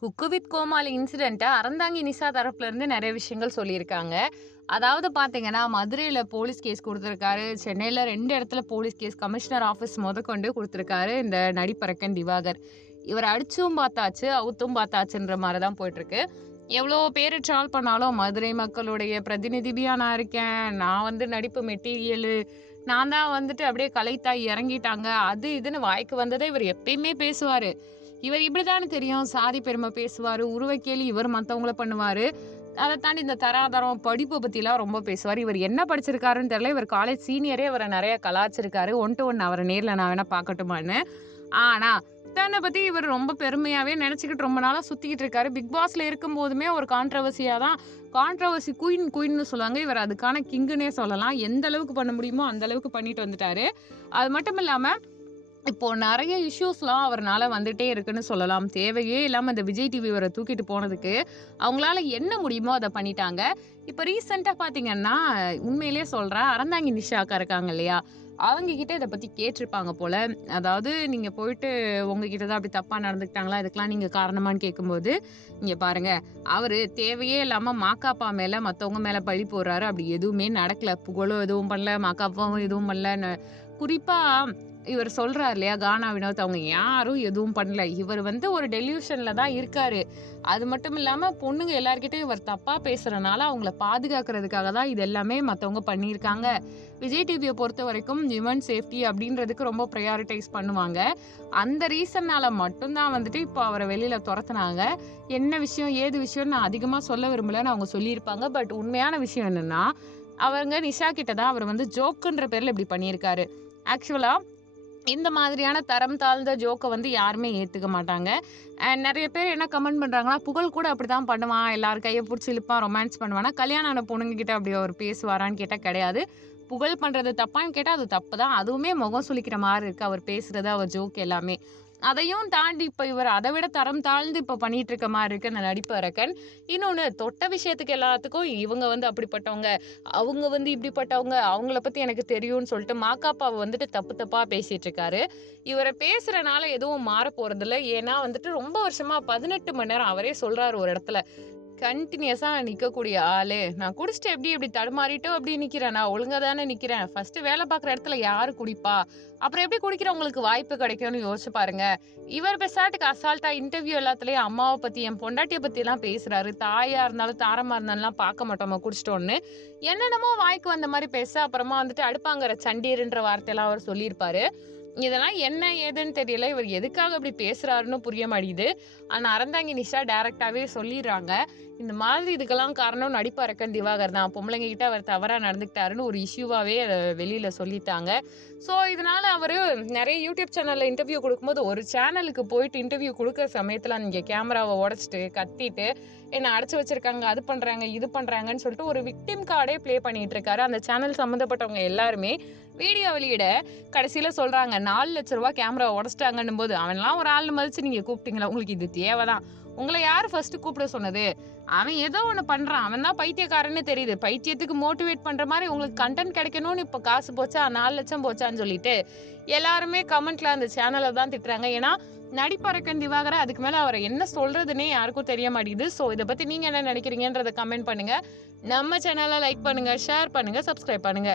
Cook with கோமாளி இன்சிடென்ட்டை அறந்தாங்கி நிஷா தரப்புல இருந்து நிறைய விஷயங்கள் சொல்லியிருக்காங்க. அதாவது பார்த்தீங்கன்னா, மதுரையில போலீஸ் கேஸ் குடுத்துருக்காரு. சென்னையில 2 இடத்துல போலீஸ் கேஸ் கமிஷனர் ஆஃபீஸ் மொதற்கொண்டு குடுத்துருக்காரு இந்த நடிப்பரக்கன் திவாகர். இவர அடிச்சும் பார்த்தாச்சு, அவுத்தும் பார்த்தாச்சுன்ற மாரி தான் போயிட்டுருக்கு. எவ்வளோ பேரு ட்ரால் பண்ணாலும் மதுரை மக்களுடைய பிரதிநிதியா நான் இருக்கேன். நான் வந்து நடிப்பு மெட்டீரியலு. நான் தான் வந்துட்டு அப்படியே கலைத்தாய் இறங்கிட்டாங்க. அது இதுன்னு வாய்க்கு வந்ததை இவர் எப்பயுமே பேசுவாரு. இவர் இப்படிதானே தெரியும். சாதி பெருமை பேசுவாரு. உருவக்கேலி இவர் மத்தவங்கள பண்ணுவாரு. அதை தாண்டி இந்த தராதரம் படிப்பை பத்திலாம் ரொம்ப பேசுவார். இவர் என்ன படிச்சிருக்காருன்னு தெரியல. இவர் காலேஜ் சீனியரே இவரை நிறைய கலாச்சிருக்காரு. 1 to 1 அவரை நேர்ல நான் வேணா பார்க்கட்டுமான்னு. ஆனா தன்னை பத்தி இவர் ரொம்ப பெருமையாவே நினைச்சுக்கிட்டு ரொம்ப நாளா சுத்திக்கிட்டு இருக்காரு. பிக் பாஸ்ல இருக்கும் போதுமே ஒரு கான்ட்ரவர்சியா தான் கான்ட்ரவர்சி குயின்னு சொல்லுவாங்க. இவர் அதுக்கான கிங்குன்னே சொல்லலாம். எந்த அளவுக்கு பண்ண முடியுமோ அந்த அளவுக்கு பண்ணிட்டு வந்துட்டாரு. அது மட்டும் இல்லாம இப்போ நெறைய இஷ்யூஸ்லாம் அவர்னால வந்துட்டே இருக்குன்னு சொல்லலாம். தேவையே இல்லாம இந்த விஜய் டிவி இவர தூக்கிட்டு போனதுக்கு, அவங்களால என்ன முடியுமோ அத பண்ணிட்டாங்க. இப்ப ரீசென்ட்டா பார்த்தீங்கன்னா, உண்மையிலேயே சொல்றேன், அறந்தாங்கி நிஷா அக்கா இருக்காங்க இல்லையா? அவங்க கிட்ட இத பத்தி கேட்டிருப்பாங்க போல. அதாவது நீங்க போயிட்டு உங்ககிட்ட தான் அப்படி தப்பா நடந்துக்கிட்டாங்களா? இதுக்கெல்லாம் நீங்க காரணமான்னு கேட்கும்போது, இங்க பாருங்க, அவரு தேவையே இல்லாம மாக்காப்பா மேல மத்தவங்க மேல பழி போடுறாரு. அப்படி எதுவுமே நடக்கல. புகழும் எதுவும் பண்ணல, மாக்காப்பாவும் எதுவும் பண்ணல. குறிப்பா இவர் சொல்றாரு இல்லையா, கானா வினோத் அவங்க யாரும் எதுவும் பண்ணல. இவர் வந்து ஒரு டெலியூஷன்ல தான் இருக்காரு. அது மட்டும் இல்லாம பொண்ணுங்க எல்லார்கிட்டயும் இவர் தப்பா பேசுறனால அவங்கள பாதுகாக்கிறதுக்காக தான் இது எல்லாமே மத்தவங்க பண்ணியிருக்காங்க. விஜய் டிவியை பொறுத்த வரைக்கும் விமன் சேஃப்டி அப்படின்றதுக்கு ரொம்ப ப்ரையாரிட்டைஸ் பண்ணுவாங்க. அந்த ரீசன்னால மட்டும்தான் வந்துட்டு இப்போ அவரை வெளியில துரத்துனாங்க. என்ன விஷயம் ஏது விஷயம் நான் அதிகமா சொல்ல விரும்பலன்னு அவங்க சொல்லியிருப்பாங்க. பட் உண்மையான விஷயம் என்னன்னா, அவங்க நிஷா கிட்ட தான் அவர் வந்து ஜோக்குன்ற பேர்ல இப்படி பண்ணியிருக்காரு. ஆக்சுவலா இந்த மாதிரியான தரம் தாழ்ந்த ஜோக்க வந்து யாருமே ஏத்துக்க மாட்டாங்க. நெறைய பேர் என்ன கமெண்ட் பண்றாங்கன்னா, புகழ் கூட அப்படிதான் பண்ணுவான். எல்லார் கைய புடிச்சு இழுப்பான், ரொமான்ஸ் பண்ணுவான்னா, கல்யாணம் ஆன பொண்ணுங்க கிட்ட அப்படி அவர் பேசுவாரான்னு கேட்டா கிடையாது. புகழ் பண்றது தப்பான்னு கேட்டா அது தப்பு தான். அதுவுமே முகம் சுளிக்கிற மாரி இருக்கு அவர் பேசுறது, அவர் ஜோக் எல்லாமே. அதையும் தாண்டி இப்ப இவர் அதை விட தரம் தாழ்ந்து இப்ப பண்ணிட்டு இருக்க மாரி இருக்கு அந்த நடிப்பு அரக்கன். இன்னொன்னு தொட்ட விஷயத்துக்கு எல்லாத்துக்கும் இவங்க வந்து அப்படிப்பட்டவங்க, அவங்க வந்து இப்படிப்பட்டவங்க, அவங்கள பத்தி எனக்கு தெரியும்னு சொல்லிட்டு மாக்காப்பாவை வந்துட்டு தப்பு தப்பா பேசிட்டு இருக்காரு. இவரை பேசுறனால எதுவும் மாற போறதில்ல. ஏன்னா வந்துட்டு ரொம்ப வருஷமா 18 மணி நேரம் அவரே சொல்றாரு ஒரு இடத்துல. கன்டினியூஸா நிக்கக்கூடிய ஆளு. நான் குடிச்சிட்டு எப்படி தடுமாறிட்டோ அப்படி நிக்கிறேன். நான் ஒழுங்கா தானே நிக்கிறேன். ஃபர்ஸ்ட் வேலை பார்க்குற இடத்துல யாரு குடிப்பா? அப்புறம் எப்படி குடிக்கிறவங்களுக்கு வாய்ப்பு கிடைக்கும்னு யோசிச்சு பாருங்க. இவர் பெசாட்டுக்கு அசால்ட்டா இன்டர்வியூ எல்லாத்துலயும் அம்மாவை பத்தி, என் பொண்டாட்டிய பத்தி எல்லாம் பேசுறாரு. தாயா இருந்தாலும் தாரமா இருந்தாலும் பார்க்க மாட்டோமா குடிச்சிட்டோன்னு. என்னென்னமோ வாய்க்கு வந்த மாதிரி பேச, அப்புறமா வந்துட்டு அடுப்பாங்கிற சண்டீர்ன்ற வார்த்தையெல்லாம் அவர் சொல்லியிருப்பாரு. இதெல்லாம் என்ன ஏதுன்னு தெரியல. இவர் எதுக்காக இப்படி பேசுறாருன்னு புரிய மாட்டேங்குது. ஆனா அறந்தாங்கி நிஷா டைரக்டாவே சொல்லிடுறாங்க. இந்த மாதிரி இதுக்கெல்லாம் காரணம் நடிப்பு அரக்கன் திவாகர் தான். பொம்பளைங்க கிட்ட அவர் தவறா நடந்துக்கிட்டாருன்னு ஒரு இஷ்யூவாவே வெளியில சொல்லிட்டாங்க. ஸோ இதனால அவரு நிறைய யூடியூப் சேனல்ல இன்டர்வியூ கொடுக்கும்போது ஒரு சேனலுக்கு போயிட்டு இன்டர்வியூ கொடுக்குற சமயத்துல நீங்க கேமராவை உடைச்சிட்டு கத்திட்டு என்ன அடைச்சு வச்சிருக்காங்க, அது பண்றாங்க இது பண்றாங்கன்னு சொல்லிட்டு ஒரு விக்டிம் கார்டே ப்ளே பண்ணிட்டு இருக்காரு. அந்த சேனல் சம்மந்தப்பட்டவங்க எல்லாருமே வீடியோ வெளியிட கடைசியில சொல்றாங்க 4 லட்ச ரூபாய் கேமரா உடைச்சிட்டாங்கன்னும் போது, அவன்லாம் ஒரு ஆள் மதிச்சு நீங்க கூப்பிட்டீங்களா? உங்களுக்கு இது தேவைதான். உங்களை யாரு ஃபர்ஸ்ட் கூப்பிட சொன்னது? அவன் ஏதோ ஒண்ணு பண்றான். அவன் தான் பைத்தியக்காரன்னு தெரியுது. பைத்தியத்துக்கு மோட்டிவேட் பண்ற மாதிரி உங்களுக்கு கண்டென்ட் கிடைக்கணும்னு இப்ப காசு போச்சா, 4 லட்சம் போச்சான்னு சொல்லிட்டு எல்லாருமே கமெண்ட்ல அந்த சேனலை தான் திட்டுறாங்க. ஏன்னா நடிப்பரக்கன் திவாகர அதுக்கு மேல அவரை என்ன சொல்றதுன்னே யாருக்கும் தெரிய மாட்டேங்குது. ஸோ இதை பத்தி நீங்க என்ன நினைக்கிறீங்கன்றத கமெண்ட் பண்ணுங்க. நம்ம சேனலை லைக் பண்ணுங்க, ஷேர் பண்ணுங்க, சப்ஸ்கிரைப் பண்ணுங்க.